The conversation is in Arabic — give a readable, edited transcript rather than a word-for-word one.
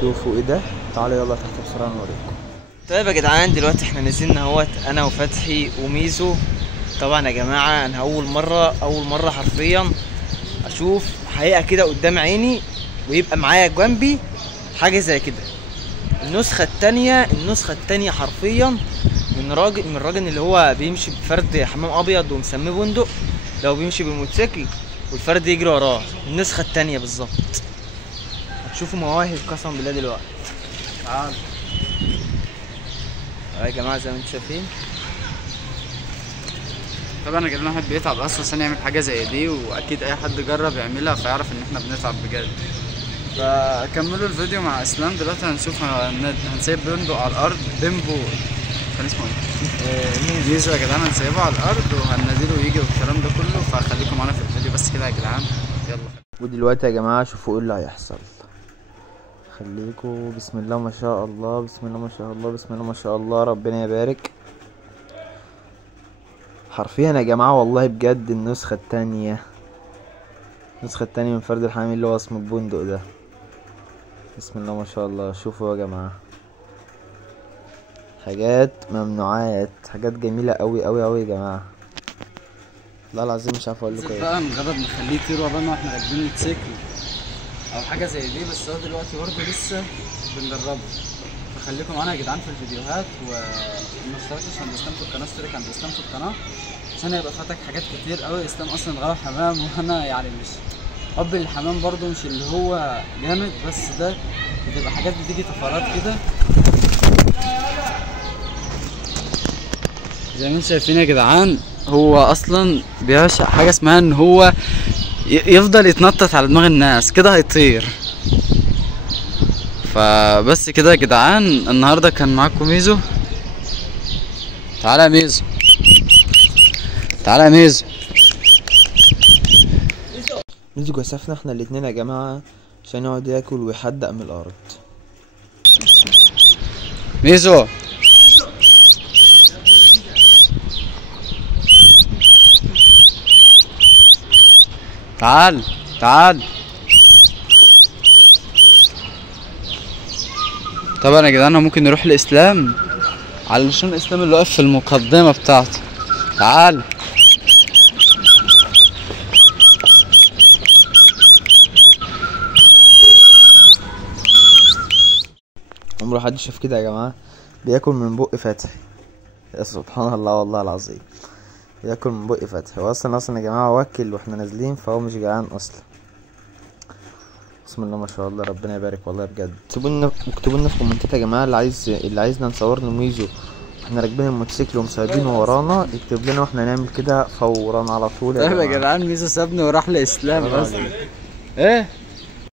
شوفوا ايه ده، تعالوا يلا تحت بسرعه نوريكم. طيب يا جدعان، دلوقتي احنا نزلنا اهوت انا وفتحي وميزو. طبعا يا جماعه انا اول مره حرفيا اشوف حقيقه كده قدام عيني، ويبقى معايا جنبي حاجه زي كده. النسخه التانية حرفيا من الراجل اللي هو بيمشي بفرد حمام ابيض ومسميه بندق، لو بيمشي بالموتوسيكل والفرد يجري وراه. النسخه التانية بالظبط. هتشوفوا مواهب قسما بالله دلوقتي. تعالوا يا جماعه زي ما انتم شايفين. طبعا يا جدعان الواحد بيتعب اصلا عشان يعمل حاجه زي دي، واكيد اي حد جرب يعملها فيعرف ان احنا بنتعب بجد. فكملوا الفيديو مع اسلام. دلوقتي هنشوف هنسيب بندق على الارض. بيمبو كان اسمه ايه؟ ميزو يا جدعان. هنسيبه على الارض وهننزله يجي والكلام ده كله، فخليكم معانا في الفيديو بس كده يا جدعان. يلا. ودلوقتي يا جماعه شوفوا ايه اللي هيحصل. خليكوا. بسم الله ما شاء الله، بسم الله ما شاء الله، بسم الله ما شاء الله، ربنا يبارك. حرفيا يا جماعه والله بجد النسخه التانية من فرد الحامي اللي هو اسمه البندق ده. بسم الله ما شاء الله. شوفوا يا جماعه، حاجات ممنوعات، حاجات جميله قوي قوي قوي يا جماعه. والله العظيم مش عارف اقول لكم ايه. بقى نجرب نخليه يطير ورانا واحنا راكبين الموتوسيكل او حاجه زي دي، بس هو دلوقتي برضه لسه بنجربه. فخليكم معانا يا جدعان في الفيديوهات، وما اشتركتش عند اسلام في القناه اشترك عند اسلام في القناه عشان هيبقى فاتك حاجات كتير قوي. اسلام اصلا غاوي حمام، وانا يعني مش حب الحمام برضه مش اللي هو جامد، بس ده بتبقى حاجات بتيجي طفرات كده زي ما انتم شايفين يا جدعان. هو اصلا بيعشق حاجه اسمها ان هو يفضل يتنطط على دماغ الناس كده هيطير. فبس كده يا جدعان، النهارده كان معاكم ميزو. تعالى يا ميزو، تعالى يا ميزو. ميزو جسفنا احنا الاتنين يا جماعه عشان يقعد ياكل ويحدق من الارض. ميزو تعال تعال. طبعا يا جدعان ممكن نروح لاسلام علشان اسلام اللي واقف في المقدمه بتاعته. تعال. عمره حد شاف كده يا جماعه، بياكل من بق فتحي. يا سبحان الله والله العظيم، بياكل من بق فتحي. هو اصلا يا جماعه واكل واحنا نازلين، فهو مش جعان اصلا. بسم الله ما شاء الله، ربنا يبارك والله بجد. اكتبوا لنا في الكومنتات يا جماعه اللي عايزنا نصور له ميزو احنا راكبين الموتوسيكل ومسايبينه ورانا، يكتب لنا واحنا نعمل كده فورا على طول يا جماعه. طيب يا جدعان، ميزو سابني وراح لاسلام اصلا. ايه